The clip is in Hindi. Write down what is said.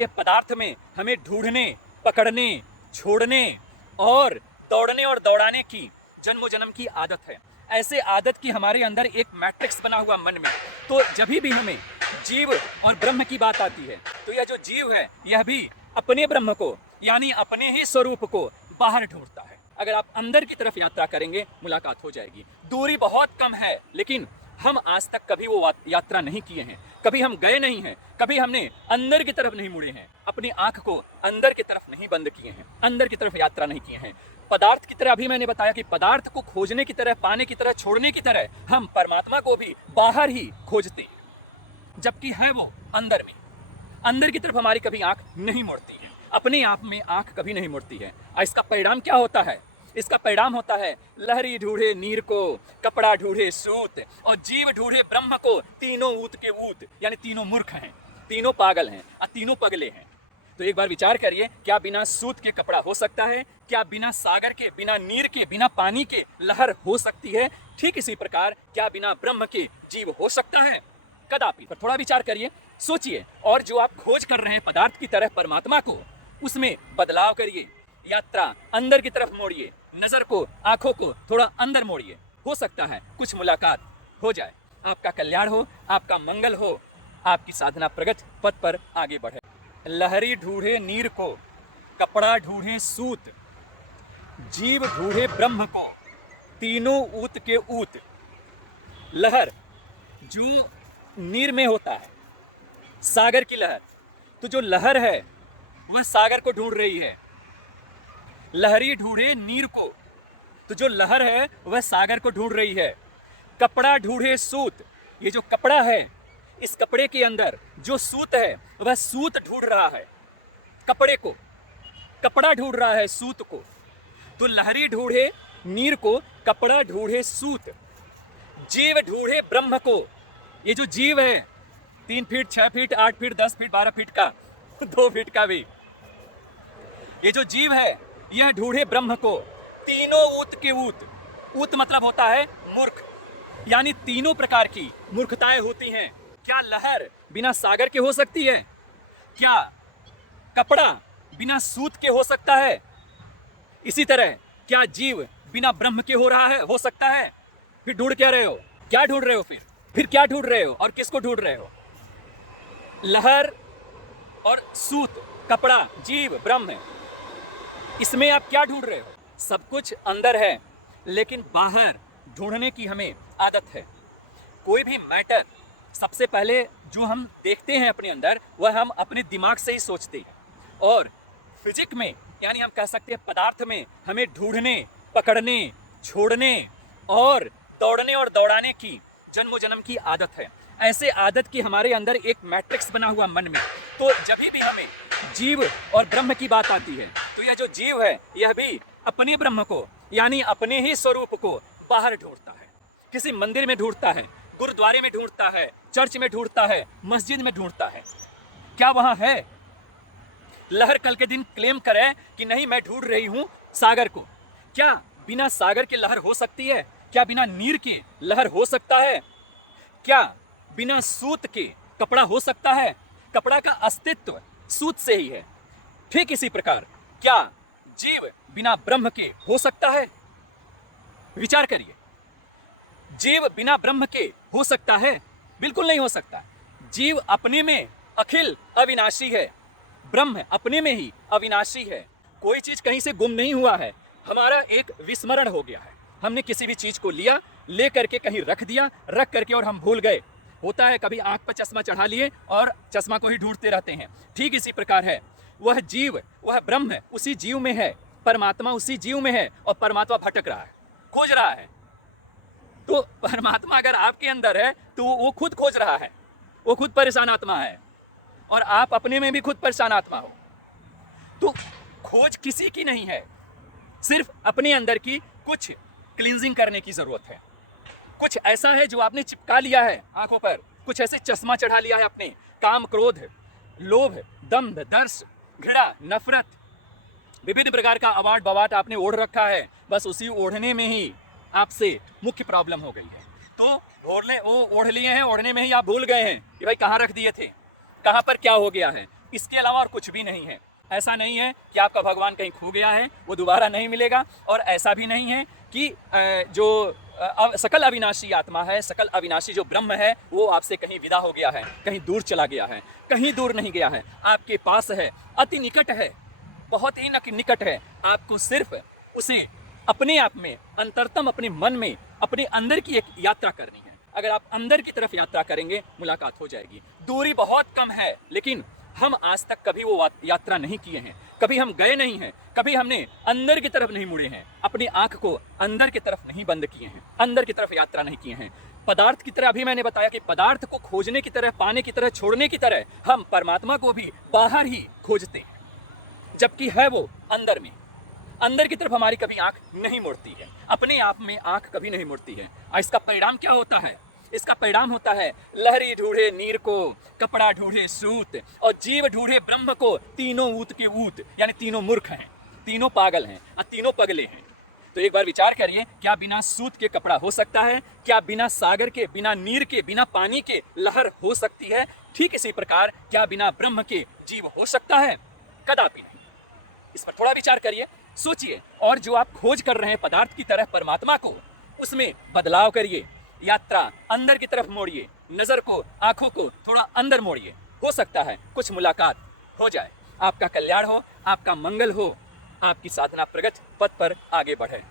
ये पदार्थ में हमें ढूंढने, पकड़ने, छोड़ने और दौड़ने और दौड़ाने की जन्मों जन्म की आदत है। ऐसे आदत की हमारे अंदर एक मैट्रिक्स बना हुआ मन में। तो जब भी हमें जीव और ब्रह्म की बात आती है तो यह जो जीव है यह भी अपने ब्रह्म को यानी अपने ही स्वरूप को बाहर ढूंढता है। अगर आप अंदर की तरफ यात्रा करेंगे मुलाकात हो जाएगी। दूरी बहुत कम है लेकिन हम आज तक कभी वो यात्रा नहीं किए हैं, कभी हम गए नहीं हैं, कभी हमने अंदर की तरफ नहीं मुड़े हैं, अपनी आंख को अंदर की तरफ नहीं बंद किए हैं, अंदर की तरफ यात्रा नहीं किए हैं। पदार्थ की तरह अभी मैंने बताया कि पदार्थ को खोजने की तरह, पाने की तरह, छोड़ने की तरह हम परमात्मा को भी बाहर ही खोजते हैं, जबकि है वो अंदर में। अंदर की तरफ हमारी कभी आंख नहीं मुड़ती है, अपने आप में आंख कभी नहीं मुड़ती है। और इसका परिणाम क्या होता है? इसका परिणाम होता है लहरी ढूंढे नीर को, कपड़ा ढूंढे सूत और जीव ढूंढे ब्रह्म को। तीनों ऊत के ऊत यानी तीनों मूर्ख हैं, तीनों पागल हैं और तीनों पगले हैं। तो एक बार विचार करिए, क्या बिना सूत के कपड़ा हो सकता है? क्या बिना सागर के, बिना नीर के, बिना पानी के लहर हो सकती है? ठीक इसी प्रकार क्या बिना ब्रह्म के जीव हो सकता है? कदापि। पर थोड़ा विचार करिए, सोचिए, और जो आप खोज कर रहे हैं पदार्थ की तरह परमात्मा को, उसमें बदलाव करिए, यात्रा अंदर की तरफ मोड़िए, नजर को, आंखों को थोड़ा अंदर मोड़िए। हो सकता है कुछ मुलाकात हो जाए। आपका कल्याण हो, आपका मंगल हो, आपकी साधना प्रगति पथ पर आगे बढ़े। लहरी ढूंढे नीर को, कपड़ा ढूंढे सूत, जीव ढूंढे ब्रह्म को। तीनों ऊत के ऊत। लहर जो नीर में होता है, सागर की लहर, तो जो लहर है वह सागर को ढूंढ रही है। लहरी ढूंढे नीर को, तो जो लहर है वह सागर को ढूंढ रही है। कपड़ा ढूंढे सूत, ये जो कपड़ा है, इस कपड़े के अंदर जो सूत है वह सूत ढूंढ रहा है कपड़े को, कपड़ा ढूंढ रहा है सूत को। तो लहरी ढूंढे नीर को, कपड़ा ढूंढे सूत, जीव ढूंढे ब्रह्म को। ये जो जीव है 3 feet, 6 feet, 8 feet, 10 feet, 12 feet का 2 फीट का भी, ये जो जीव है यह ढूंढे ब्रह्म को। तीनों ऊत के ऊत, ऊत मतलब होता है मूर्ख, यानी तीनों प्रकार की मूर्खताएं होती हैं। क्या लहर बिना सागर के हो सकती है? क्या कपड़ा बिना सूत के हो सकता है? इसी तरह क्या जीव बिना ब्रह्म के हो रहा है, हो सकता है? फिर ढूंढ क्या रहे हो? क्या ढूंढ रहे हो? फिर क्या ढूंढ रहे हो और किसको ढूंढ रहे हो? लहर और सूत, कपड़ा, जीव, ब्रह्म, इसमें आप क्या ढूंढ रहे हो? सब कुछ अंदर है लेकिन बाहर ढूंढने की हमें आदत है। कोई भी मैटर सबसे पहले जो हम देखते हैं अपने अंदर वह हम अपने दिमाग से ही सोचते हैं, और फिजिक में यानी हम कह सकते हैं पदार्थ में हमें ढूंढने, पकड़ने, छोड़ने और दौड़ने और दौड़ाने की जन्मों जन्म की आदत है। ऐसे आदत की हमारे अंदर एक मैट्रिक्स बना हुआ मन में। तो जब भी हमें जीव और ब्रह्म की बात आती है तो यह जो जीव है यह भी अपने ब्रह्म को यानी अपने ही स्वरूप को बाहर ढूंढता है। किसी मंदिर में ढूंढता है, गुरुद्वारे में ढूंढता है, चर्च में ढूंढता है, मस्जिद में ढूंढता है। क्या वहां है? लहर कल के दिन क्लेम करे कि नहीं मैं ढूंढ रही हूं सागर को। क्या बिना सागर के लहर हो सकती है? क्या बिना नीर के लहर हो सकता है? क्या बिना सूत के कपड़ा हो सकता है? कपड़ा का अस्तित्व सूत से ही है। ठीक इसी प्रकार क्या जीव बिना ब्रह्म के हो सकता है? विचार करिए, जीव बिना ब्रह्म के हो सकता है? बिल्कुल नहीं हो सकता। जीव अपने में अखिल अविनाशी है, ब्रह्म अपने में ही अविनाशी है। कोई चीज कहीं से गुम नहीं हुआ है, हमारा एक विस्मरण हो गया है। हमने किसी भी चीज को लिया, ले करके कहीं रख दिया, रख करके और हम भूल गए। होता है कभी आंख पर चश्मा चढ़ा लिए और चश्मा को ही ढूंढते रहते हैं। ठीक इसी प्रकार है वह जीव, वह ब्रह्म उसी जीव में है, परमात्मा उसी जीव में है और परमात्मा भटक रहा है, खोज रहा है। तो परमात्मा अगर आपके अंदर है तो वो खुद खोज रहा है, वो खुद परेशान आत्मा है और आप अपने में भी खुद परेशान आत्मा हो। तो खोज किसी की नहीं है, सिर्फ अपने अंदर की कुछ क्लींजिंग करने की जरूरत है। कुछ ऐसा है जो आपने चिपका लिया है आंखों पर, कुछ ऐसे चश्मा चढ़ा लिया है अपने, काम, क्रोध, लोभ, दंभ, दर्श, घृणा, नफरत, विभिन्न प्रकार का अवाट बवाट आपने ओढ़ रखा है। बस उसी ओढ़ने में ही आपसे मुख्य प्रॉब्लम हो गई है। तो वो ओढ़ लिए हैं, ओढ़ने में ही आप भूल गए हैं कि भाई कहाँ रख दिए थे, कहाँ पर क्या हो गया है। इसके अलावा और कुछ भी नहीं है। ऐसा नहीं है कि आपका भगवान कहीं खो गया है, वो दोबारा नहीं मिलेगा, और ऐसा भी नहीं है कि जो सकल अविनाशी आत्मा है, सकल अविनाशी जो ब्रह्म है, वो आपसे कहीं विदा हो गया है, कहीं दूर चला गया है। कहीं दूर नहीं गया है, आपके पास है, अति निकट है, बहुत ही निकट है। आपको सिर्फ उसे अपने आप में, अंतरतम अपने मन में, अपने अंदर की एक यात्रा करनी है। अगर आप अंदर की तरफ यात्रा करेंगे, मुलाकात हो जाएगी। दूरी बहुत कम है, लेकिन हम आज तक कभी वो यात्रा नहीं किए हैं, कभी हम गए नहीं हैं, कभी हमने अंदर की तरफ नहीं मुड़े हैं, अपनी आंख को अंदर की तरफ नहीं बंद किए हैं, अंदर की तरफ यात्रा नहीं किए हैं। पदार्थ की तरह, अभी मैंने बताया कि पदार्थ को खोजने की तरह, पाने की तरह, छोड़ने की तरह हम परमात्मा को भी बाहर ही खोजते हैं, जबकि है वो अंदर में। अंदर की तरफ हमारी कभी आंख नहीं मुड़ती है, अपने आप में आंख कभी नहीं मुड़ती है। इसका परिणाम क्या होता है? इसका परिणाम होता है, लहरी ढूंढे नीर को, कपड़ा ढूंढे सूत, और जीव ढूंढे ब्रह्म को, तीनों ऊत के ऊत, यानी तीनों मूर्ख हैं, तीनों पागल हैं और तीनों पगले हैं। तो एक बार विचार करिए, क्या बिना सूत के कपड़ा हो सकता है? क्या बिना सागर के, बिना नीर के, बिना पानी के लहर हो सकती है? ठीक इसी प्रकार क्या बिना ब्रह्म के जीव हो सकता है? कदापि नहीं। इस पर थोड़ा विचार करिए, सोचिए, और जो आप खोज कर रहे हैं पदार्थ की तरह परमात्मा को, उसमें बदलाव करिए, यात्रा अंदर की तरफ मोड़िए, नजर को, आंखों को थोड़ा अंदर मोड़िए। हो सकता है कुछ मुलाकात हो जाए। आपका कल्याण हो, आपका मंगल हो, आपकी साधना प्रगति पथ पर आगे बढ़े।